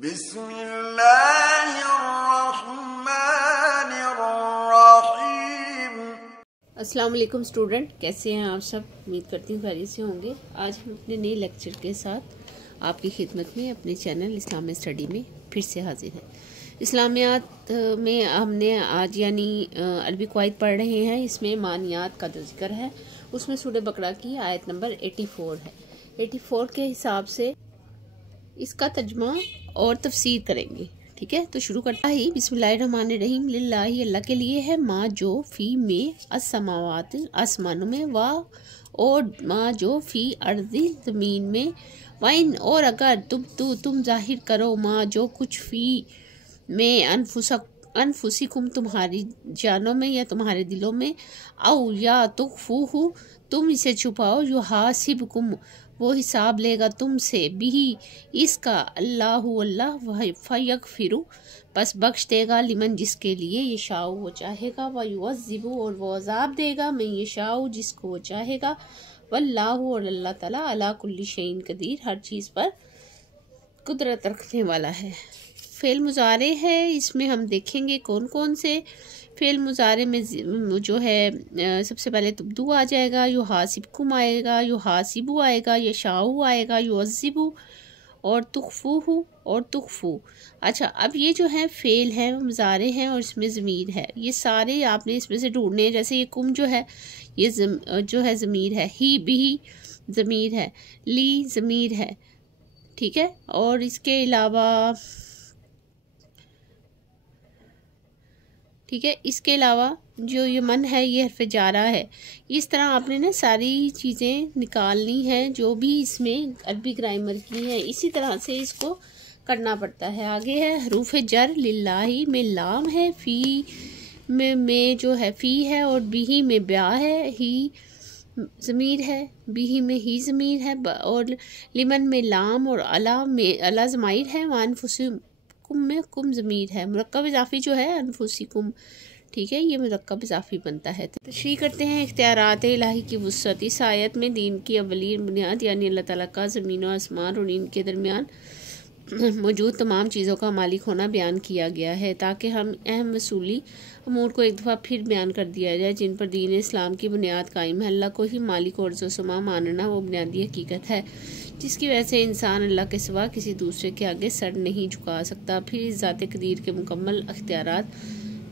बिस्मिल्लाहिर्रहमानिर्रहीम। अस्सलाम वालेकुम स्टूडेंट, कैसे हैं आप सब। उम्मीद करती हूँ खैरियत से होंगे। आज हम अपने नए लेक्चर के साथ आपकी खिदमत में अपने चैनल इस्लामिक स्टडी में फिर से हाजिर हैं। इस्लामियात में हमने आज यानी अरबी क़वाइद पढ़ रहे हैं। इसमें मानियात का जो जिक्र है उसमें सूरह बकरा की आयत नंबर 84 है। 84 के हिसाब से इसका तर्जुमा और तफसीर करेंगे। ठीक है, तो शुरू करता ही बिस्मिल्लाहिर्रहमानिर्रहीम। लिल्लाहि अल्लाह के लिए है माँ जो फी में अस्समावात आसमानों में, वाह और माँ जो फी अर्ज़ी ज़मीन में, वाइन और अगर तुम जाहिर करो माँ जो कुछ फी में अनफुसिकुम तुम्हारी जानों में या तुम्हारे दिलों में, औ या तुख्फूहु तुम इसे छुपाओ, युहासिबकुम वो हिसाब लेगा तुमसे, बिही इसका, अल्लाहु अल्लाह, फयगफिरु बस बख्श देगा, लिमन जिसके लिए, यशाउ वो चाहेगा, व युअज़्ज़िबु और वो अज़ाब देगा, मैं यशाउ जिसको वो चाहेगा, वल्लाहु और अल्लाह ताला अला कुल्ली शैइन कदीर हर चीज़ पर कुदरत रखने वाला है। फ़ेल मुज़ारे है, इसमें हम देखेंगे कौन कौन से फ़ेल मुज़ारे में जो है सबसे पहले तुब्दू आ जाएगा, युहासिबकुम आएगा, युहासिबु आएगा, यशाउ आएगा, युअज़्ज़िबु और तुख्फूहु और तुख्फू। अच्छा, अब ये जो है फ़ेल है, मुज़ारे हैं और इसमें ज़मीर है। ये सारे आपने इसमें से ढूंढने हैं। जैसे ये कुम जो है ये जो है ज़मीर है, ही बिही ज़मीर है, ली ज़मीर है। ठीक है, और इसके अलावा इसके अलावा जो ये मन है ये हर्फ जारा है। इस तरह आपने ना सारी चीज़ें निकालनी हैं जो भी इसमें अरबी ग्रामर की है, इसी तरह से इसको करना पड़ता है। आगे है हरूफ जर, लिल्लाही में लाम है, फ़ी में जो है फ़ी है और बिही में ब्या है, ही ज़मीर है, बिही में ही ज़मीर है और लिमन में लाम और अला में अला ज़माइर है, वानफुसिकुम में कुम ज़मीर है। मुरक्कब इज़ाफ़ी जो है अनफुसिकुम, ठीक है, ये मुरक्कब इज़ाफ़ी बनता है। तशरीह करते हैं इख्तियारात इलाही की वुस्अत। इस आयत में दीन की अवली बुनियाद यानी अल्लाह ताला का ज़मीन और आसमान और इनके दरमियान मौजूद तमाम चीज़ों का मालिक होना बयान किया गया है, ताकि हम अहम वसूली अमूर को एक दफ़ा फिर बयान कर दिया जाए जिन पर दीन इस्लाम की बुनियाद कायम है। अल्लाह को ही मालिक और ज़ो-समा मानना वो बुनियादी हकीकत है जिसकी वजह से इंसान अल्लाह के सिवा किसी दूसरे के आगे सर नहीं झुका सकता। फिर इस ज़ात कदीर के मुकम्मल अख्तियारात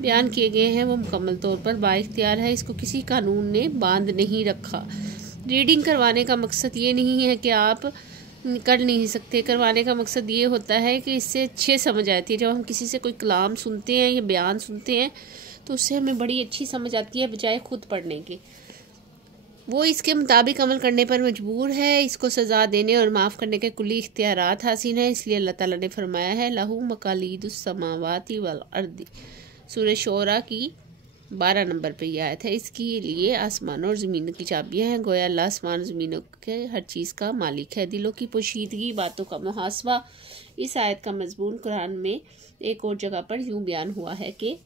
बयान किए गए हैं, वो मुकम्मल तौर पर बाइख्तियार है, इसको किसी कानून ने बांध नहीं रखा। रीडिंग करवाने का मकसद ये नहीं है कि आप कर नहीं सकते, करवाने का मकसद ये होता है कि इससे अच्छे समझ आती है। जब हम किसी से कोई कलाम सुनते हैं या बयान सुनते हैं तो उससे हमें बड़ी अच्छी समझ आती है बजाय खुद पढ़ने के। वो इसके मुताबिक अमल करने पर मजबूर है, इसको सज़ा देने और माफ़ करने के कुल्ली इख्तियारात हासिल हैं। इसलिए अल्लाह ताला ने फरमाया है लहू मकालीदुस समावाति वल अर्दी, सूरह शोरा की 12 नंबर पे यह आयत है। इसके लिए आसमानों और ज़मीनों की चाबियाँ हैं। गोया अल्लाह आसमान ज़मीनों के हर चीज़ का मालिक है। दिलों की पोशीदगी, बातों का मुहासबा। इस आयत का मजमून कुरान में एक और जगह पर यूँ बयान हुआ है कि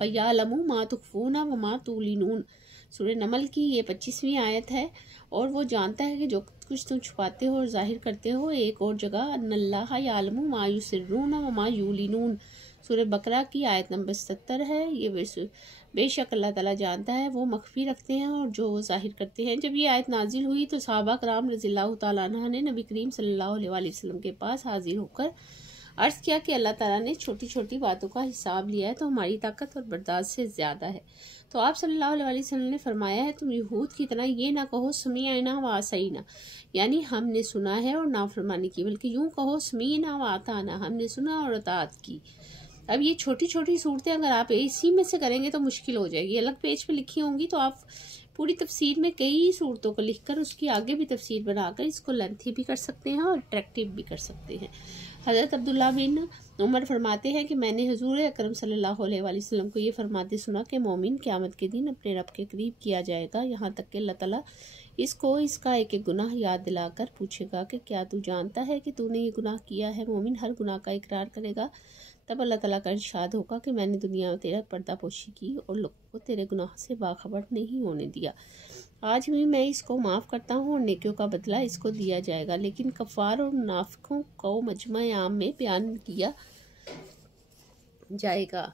वयालमु मा तुख्फूना व मा तुलिनून, सूरह नमल की ये 25वीं आयत है। और वो जानता है कि जो कुछ तुम छुपाते हो और जाहिर करते हो। एक और जगह अन्नल्लाह यालमु मा युसिर्रून व मा युलिनून, सूरह बकरा की आयत नंबर 70 है। ये बेशक अल्लाह ताला जानता है वो मख्फी रखते हैं और जो वो जाहिर करते हैं। जब ये आयत नाजिल हुई तो सहाबा कराम रज़ियल्लाहु ताला अन्हा ने नबी करीम सल्लल्लाहु अलैहि वसल्लम के पास हाजिर होकर अर्ज़ किया कि अल्लाह ताला ने छोटी छोटी बातों का हिसाब लिया है तो हमारी ताकत और बर्दाश्त से ज़्यादा है। तो आप सल्लल्लाहु अलैहि वसल्लम ने फरमाया है तुम यहूद की तरह ये ना कहो समीअना व अतअना, यानी हमने सुना है और नाफरमानी की, बल्कि यूँ कहो समीअना व अताना, हमने सुना और अताअत की। अब ये छोटी छोटी सूरतें अगर आप इसी में से करेंगे तो मुश्किल हो जाएगी। अलग पेज पे लिखी होंगी तो आप पूरी तफसीर में कई सूरतों को लिखकर उसकी आगे भी तफसीर बनाकर इसको लेंथी भी कर सकते हैं और अट्रैक्टिव भी कर सकते हैं। हज़रत अब्दुल्ला बिन उमर फरमाते हैं कि मैंने हुजूर अकरम सल्लल्लाहु अलैहि वसल्लम को ये फरमाते सुना कि मोमिन क़यामत के दिन अपने रब के करीब किया जाएगा, यहाँ तक कि अल्लाह ताला इसको इसका एक एक गुनाह याद दिलाकर पूछेगा कि क्या तू जानता है कि तूने ये गुनाह किया है। मोमिन हर गुनाह का इकरार करेगा, तब अल्लाह ताला का इरशाद होगा कि मैंने दुनिया में तेरा पर्दापोशी की और लोगों को तेरे गुनाह से बाखबर नहीं होने दिया। आज भी मैं इसको माफ़ करता हूँ और नेकियों का बदला इसको दिया जाएगा। लेकिन कफ़ार और मुनाफिकों को मजमा आम में बयान किया जाएगा।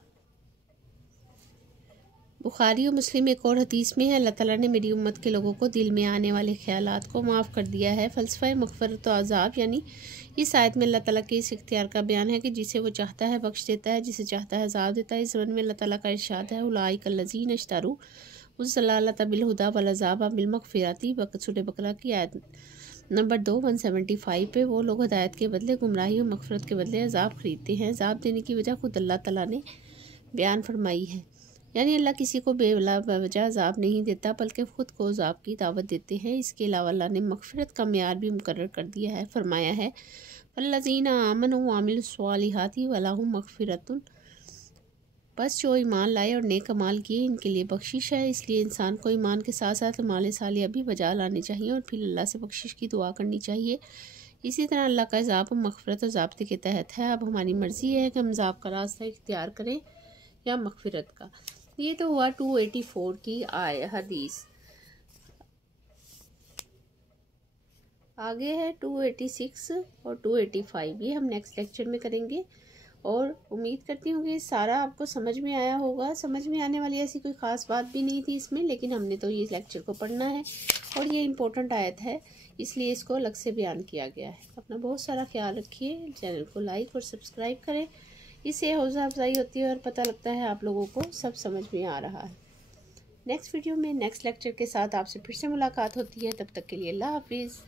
बुखारी और मुस्लिम एक और हदीस में है, अल्लाह ताला ने मेरी उम्मत के लोगों को दिल में आने वाले ख्यालात को माफ़ कर दिया है। फ़लसफ़ा मग़फ़िरत व अज़ाब, यानी इस आयत में अल्लाह ताला के इस इख्तियार का बयान है कि जिसे वो चाहता है बख्श देता है, जिसे चाहता है अज़ाब देता है। इस ज़मन में अल्लाह ताला का इरशाद है, उलाइका लज़ीना इश्तरू उज़्ज़लालत बिलहुदा वल अज़ाब बिलमग़फ़िरति। सूरह बकरा की आयत नंबर 2 175 पे वो लोग हदायत के बदले गुमराही और मग़फ़िरत के बदले अज़ाब खरीदते हैं। अज़ाब देने की वजह खुद अल्लाह ताला ने बयान फरमाई है, यानी अल्लाह किसी को बेवजह अज़ाब नहीं देता बल्कि ख़ुद को अज़ाब की दावत देते हैं। इसके अलावा अल्लाह ने मग़फ़िरत का मेयार भी मुकर्रर कर दिया है। फरमाया है, वल्लज़ीना आमनू व अमिलुस्सॉलिहाति वलहुम मग़फ़िरतुन, बस जो ईमान लाए और नेक अमाल किए इनके लिए बख्शिश है। इसलिए इंसान को ईमान के साथ साथ अमाल सालिहा भी बजा लाने चाहिए और फिर अल्लाह से बख्शिश की दुआ करनी चाहिए। इसी तरह अल्लाह का अज़ाब मग़फ़िरत और ज़ाब्ते के तहत है। अब हमारी मर्ज़ी है कि हम अज़ाब का रास्ता इख्तियार करें या मग़फ़िरत का। ये तो हुआ 284 की हदीस। आगे है 286 और 285, ये हम नेक्स्ट लेक्चर में करेंगे। और उम्मीद करती हूँ कि सारा आपको समझ में आया होगा। समझ में आने वाली ऐसी कोई ख़ास बात भी नहीं थी इसमें, लेकिन हमने तो ये लेक्चर को पढ़ना है और ये इम्पोर्टेंट आयत है, इसलिए इसको अलग से बयान किया गया है। अपना बहुत सारा ख्याल रखिए, चैनल को लाइक और सब्सक्राइब करें, इससे हौसला अफजाई होती है और पता लगता है आप लोगों को सब समझ में आ रहा है। नेक्स्ट वीडियो में नेक्स्ट लेक्चर के साथ आपसे फिर से मुलाकात होती है, तब तक के लिए अल्लाह हाफिज़।